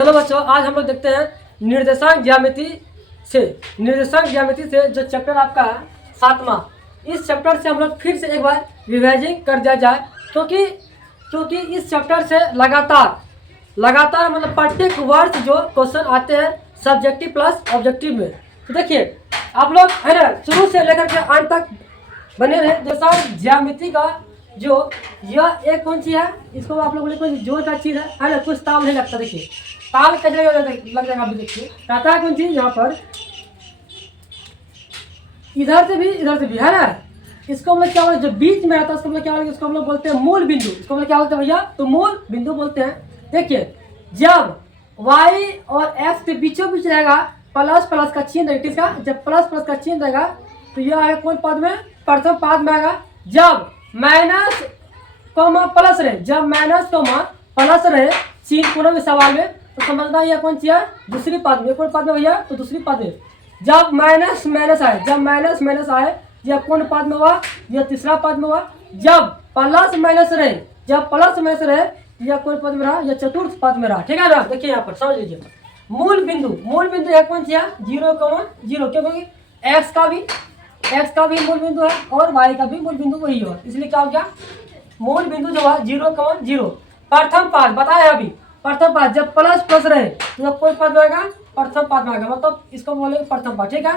चलो बच्चों, आज हम लोग देखते हैं निर्देशांक ज्यामिति से जो चैप्टर आपका है 7वां। इस चैप्टर से हम लोग फिर से एक बार रिवाइजिंग कर दिया जाए, क्योंकि इस चैप्टर से लगातार मतलब प्रत्येक वर्ष जो क्वेश्चन आते हैं सब्जेक्टिव प्लस ऑब्जेक्टिव में। तो देखिए आप लोग है ना, शुरू से लेकर के अंत तक बने रहे। निर्देशांक ज्यामिति का जो यह एक कौन सी है, इसको आप लोग कोई जोर का चीज है ना, कुछ ताल नहीं लगता। देखिए ताल कैसे लग जाएगा, आप देखिए कहता है कौन चीज, यहाँ पर इधर से भी है ना, इसको हम लोग क्या बोलते हैं, जो बीच में रहता है उसको हम लोग क्या बोलते हैं, उसको हम लोग बोलते हैं मूल बिंदु। इसको हम लोग क्या बोलते हैं भैया, तो मूल बिंदु बोलते हैं। देखिए जब y और x के बीचों बीच रहेगा प्लस का चिन्ह रहेगा, किसका, जब प्लस का चिन्ह रहेगा तो यह है कौन पद में, प्रथम पद में आएगा। जब माइनस कॉमा प्लस रहे, जब माइनस कॉमा प्लस रहे चिन्ह कोनो भी सवाल में, तो समझना यह कौन सी है, दूसरी पद में। कौन पद में भैया, तो दूसरी पद में। जब माइनस आए, जब माइनस आए यह कौन पद में हुआ, यह तीसरा पद में हुआ। जब प्लस माइनस रहे यह कौन पद में रहा, यह चतुर्थ पद में रहा। ठीक है ना, देखिए यहाँ पर समझ लीजिए। मूल बिंदु है कौन सी है, 0,0, क्योंकि एक्स का भी मूल बिंदु है और y का भी मूल बिंदु वही है, इसलिए क्या हो गया, मूल बिंदु जो है 0,0। प्रथम पद बताया अभी, प्रथम पद जब प्लस रहे तो कोई पद में आएगा, प्रथम पद में आएगा, मतलब इसको बोले प्रथम पद। ठीक है।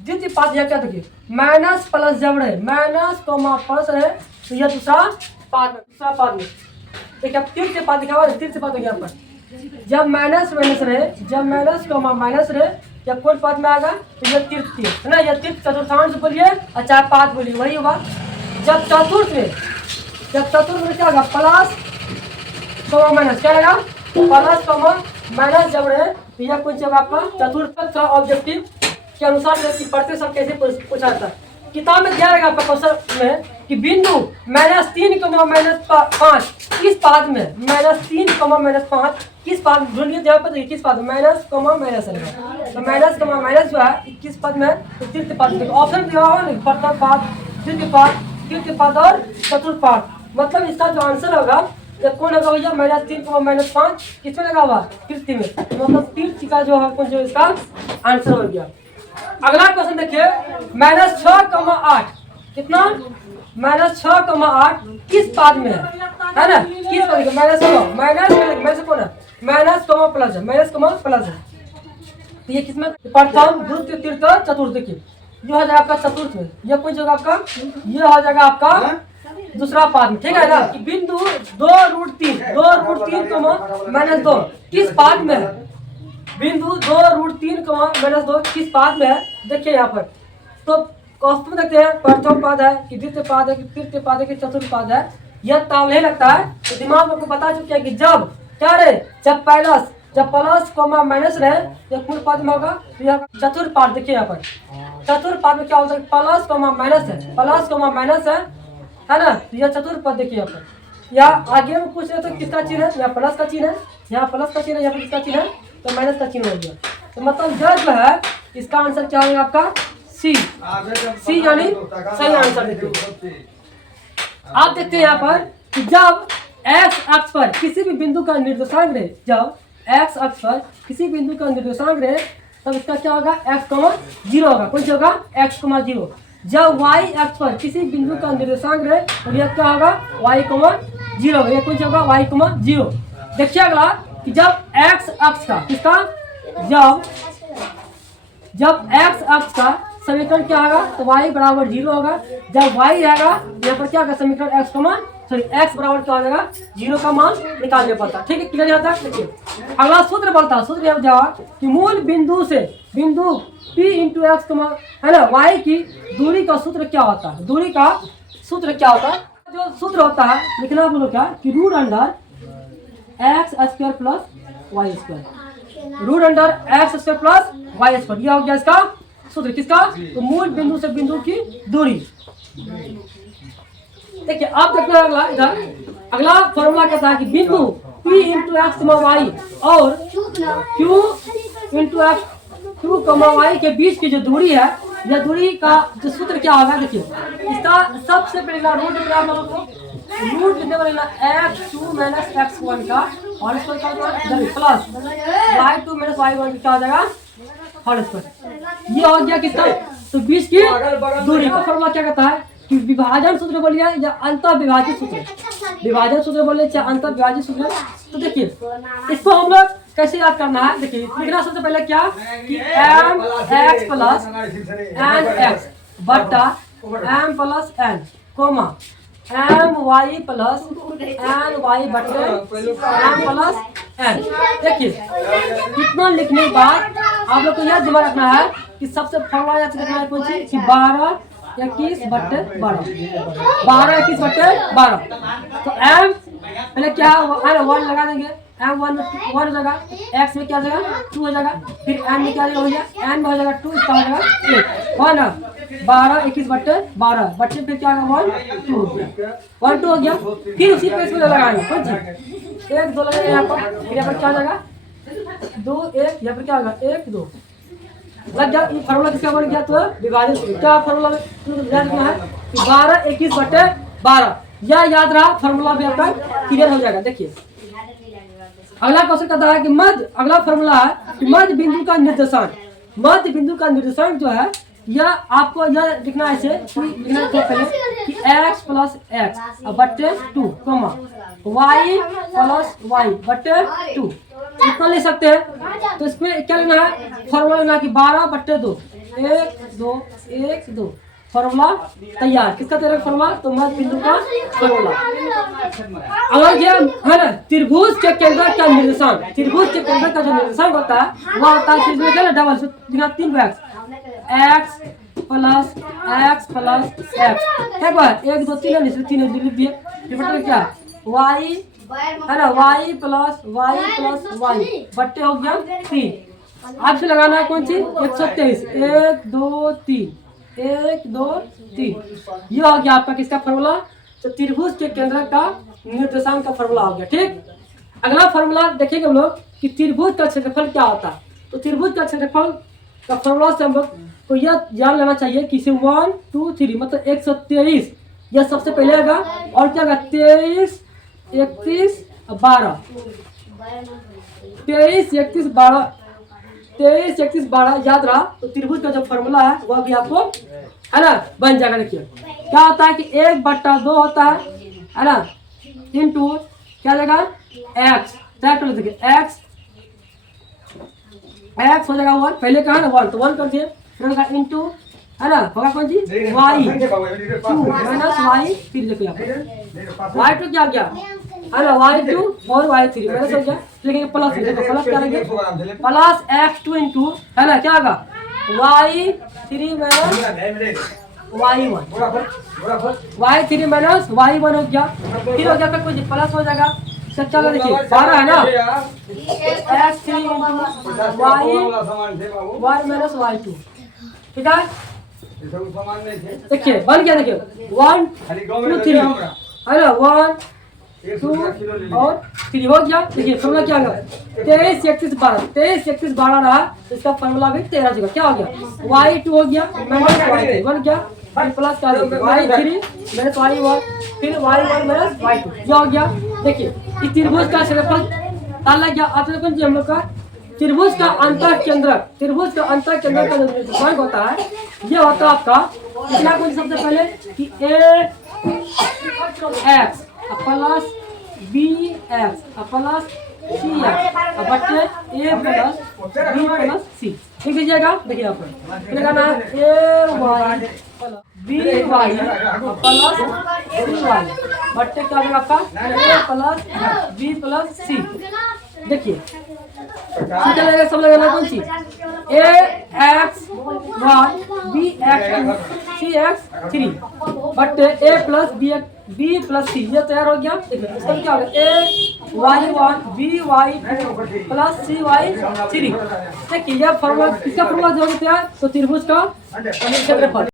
द्वितीय पद यह क्या, देखिए माइनस प्लस जब रहे, माइनस कॉमा प्लस रहे तो यह दूसरा पद में। देखिए अब तृतीय पद दिखा हुआ है, तृतीय पद यहाँ पर जब माइनस रहे, जब माइनस कॉमा माइनस रहे या कोई पद में आएगा तो यह तृतीय है ना, यह तृतीय चतुर्थांश बोलिए और चाहे पाद बोलिए, वही हुआ। जब चतुर्थ में क्या होगा, प्लस कॉमा माइनस, क्या रहेगा, प्लस कॉमा माइनस जब रहे तो यह कौन सा होगा आपका चतुर्थ ऑब्जेक्टिव के अनुसार पढ़ते सब कैसे पूछा जाता है। किताब में दिया रहेगा आपका क्वेश्चन में कि बिंदु -3, -5 किस पाद में, -3, -5 किस पाद, ढूंढिए जहाँ पर किस पाद, माइनस रहेगा, तो माइनस जो है किस पद में, तो तृतीय पद में। ऑप्शन दिया हुआ है प्रथम पद, तृतीय पद और चतुर्थ पद। मतलब इसका जो आंसर होगा जब कौन होगा भैया, -3, -5 किसमें लगा हुआ, तृतीय में, मतलब तृतीय का जो है जो इसका आंसर हो गया। अगला क्वेश्चन देखिए, -6,8 कितना, -6,8 किस पद में है ना, किस पद में, माइनस कौन है, माइनस कॉमा प्लस है। तो ये किसमें, प्रथम द्वितीय तृतीय चतुर्थ। देखिए ये हो जाएगा आपका चतुर्थ में, यह कौन जगह आपका, ये हो जाएगा आपका दूसरा पद में। ठीक है ना, कि बिंदु 2√3 -2 किस पद में है, बिंदु 2√3 -2 किस पद में है। देखिए यहाँ पर तो कौस्तुभ में देखते हैं प्रथम पद है कि द्वितीय पद है कि तृतीय पद है कि चतुर्थ पद है, यह ताल नहीं लगता है। तो दिमाग में बता चुके हैं कि जब क्या रहे, जब प्लस कॉमा माइनस रहे तो कौन पद में होगा, तो यह चतुर्थ पद। देखिए यहाँ पर चतुर्थ पद में क्या होता है, प्लस कॉमा माइनस है ना, तो यह चतुर्थ पद। देखिए यहाँ पर या आगे में पूछ रहे तो किसका चिन्ह है, यहाँ प्लस का चिन्ह है, यहाँ प्लस का चिन्ह है, यहाँ पर किसका चिन्ह है, तो माइनस का चिन्ह हो गया। तो मतलब जो है इसका आंसर क्या होगा आपका, सी यानी सही आंसर। देखिए आप देखते हैं यहाँ पर कि जब x अक्ष पर किसी भी बिंदु का निर्देशांक रहे, जब x अक्ष पर किसी बिंदु का निर्देशांक रहे तब इसका क्या होगा, x,0 होगा। कौन सा होगा, x,0। जब y अक्ष पर किसी बिंदु का निर्देशांक रहे तो यह क्या होगा, y,0 होगा। यह कौन सा होगा, y,0। देखिए अगला कि जब x अक्ष का किसका, जब x अक्ष का समीकरण क्या होगा, तो y बराबर 0 होगा। जब y रहेगा यहाँ पर क्या होगा, समीकरण x बराबर क्या हो जाएगा, 0 का मान निकालने पड़ता है। ठीक है, क्लियर जाता है। देखिए अगला सूत्र बोलता है, सूत्र जवाब कि मूल बिंदु से बिंदु p × x है ना, y की दूरी का सूत्र क्या होता है, जो सूत्र होता है लिखना बोलो क्या, कि √x² + y², √x² + y², यह हो गया इसका सूत्र। किसका, तो मूल बिंदु से बिंदु की दूरी। देखिए आप देखते हैं अगला फॉर्मूला कहता है कि बिंदु p × x, y और q × y के बीच की जो दूरी है, यह दूरी का जो सूत्र क्या होगा। देखिए इसका सबसे पहले रूट कितने बनेगा, x2 - x1 का होल स्क्वायर का इधर प्लस y2 माइनस y1 क्या हो जाएगा होल स्क्वायर। ये हो गया किसका, तो बीच की दूरी का फॉर्मूला क्या कहता है कि विभाजन सूत्र बोलिए या अंतर विभाजित सूत्र, विभाजन सूत्र बोले चाहे अंतर विभाजित सूत्र। तो देखिए इसको हम लोग कैसे याद करना है, देखिए लिखना सबसे पहले क्या कि m x plus n x बटा m plus n comma m y plus n y बटे m प्लस n। देखिए कितना लिखने के बाद आप लोग को यह दिमाग रखना है कि सबसे फॉर्मूला याद रखना है कौन सी कि 12 21 बटे 12 12 21 बटे 12। तो m पहले क्या है 1 लगा देंगे, m 1 में 1 हो जाएगा, x में क्या हो जाएगा 2 हो जाएगा, फिर n में क्या हो जाएगा n में हो जाएगा 2, इसका हो जाएगा 1 है ना। 12 21 बटे 12 बच्चे फिर क्या होगा 1 2 हो गया, 1 2 हो गया। फिर उसी पे इसमें लगाएंगे कौन सी 1 2 लगाएंगे यहाँ पर, फिर यहाँ पर क्या हो जाएगा 2 1, यहाँ पर क्या होगा 1 2 लग गया। ये फार्मूला किसका बन गया, तो विभाजन सूत्र। क्या फार्मूला याद रखना है कि 12 21 बटे 12, यह याद रहा फार्मूला भी आपका क्लियर हो जाएगा। देखिए अगला क्वेश्चन कहता है कि मध्य, अगला फार्मूला है कि मध्य बिंदु का निर्देशांक, मध्य बिंदु का निर्देशांक जो है यह आपको यह लिखना है ऐसे लिखना पहले कि x प्लस x बटे 2 कोमा y प्लस y बटे 2 इतना ले सकते हैं। तो इसमें क्या लेना है फॉर्मूला लेना है कि 12 बटे 2 1 2 1 2 फॉर्मूला तैयार। किसका तैयार फॉर्मूला, तो मध्य बिंदु का फॉर्मूला। अगर ये है ना त्रिभुज के केंद्र का निर्देशांक, त्रिभुज के केंद्र का जो निर्देशांक होता है वह होता है इसमें क्या डबल दिखा 3 x प्लस x एक बार 1 2 3 इसमें 3 लिख दिए, फिर क्या y है ना y प्लस y बट्टे हो गया 3। आपसे लगाना है कौन सी 123 1 2 3 1 2 3, ये हो गया आपका किसका फॉर्मूला, तो त्रिभुज के केंद्र का निर्देशांक का फॉर्मूला हो गया। ठीक, अगला फॉर्मूला देखेंगे हम लोग कि त्रिभुज का क्षेत्रफल क्या होता है। तो त्रिभुज का क्षेत्रफल का फॉर्मूला से हम लोग को यह जान लेना चाहिए कि 1 2 3 मतलब 123 यह सबसे पहले आएगा, और क्या होगा 23 31 12 23 31 12 23 31 12 याद रहा। तो त्रिभुज का जो फॉर्मूला है वह भी आपको है ना बन जाएगा। देखिए क्या होता है कि 1/2 होता है ना इंटू क्या जाएगा x, देखिए x हो जाएगा 1, पहले कहा ना 1 तो 1 कर दिए, फिर होगा इंटू है ना होगा कौन सी y 2 माइनस y, फिर देखिए यहाँ y2 क्या गया है ना y2 और y3 माइनस हो गया, लेकिन प्लस प्लस क्या रहेंगे प्लस x2 इंटू है ना क्या होगा y3 minus y3 minus y1 हो गया, फिर हो गया फिर कुछ प्लस हो जाएगा। सब चलो देखिए 12 है ना x3 into y1 minus y2, ठीक है। देखिए बन गया, देखिए 1 2 3 है ना 1 2 और 3 हो गया। देखिए फॉर्मूला क्या होगा 23 31 12 23 31 12 रहा, तो इसका फॉर्मूला भी 13 होगा। क्या हो गया y2 हो गया माइनस y3 बन गया, फिर प्लस क्या y3 माइनस y1 फिर y1 माइनस y2 ये हो गया। देखिए इस त्रिभुज का क्षेत्रफल डाला गया। आप लोगों को हम लोग का त्रिभुज का अंतर केंद्र का जो निर्देशांक होता है ये होता है आपका कितना कुछ सबसे पहले कि ax plus bx plus cx बट्टे a plus b plus c लिख दीजिएगा। देखिए यहाँ पर लगाना है ay by प्लस cy बट्टे क्या होगा आपका a plus b plus c। देखिए सब लगाना कौन सी ax 1 bx 3 बट्टे a plus b plus c ये तैयार हो गया। देखिए इसका क्या होगा ay1 by2 प्लस cy3। देखिए यह फॉर्मूला, इसका फॉर्मूला जो होता है तो त्रिभुज का क्षेत्रफल।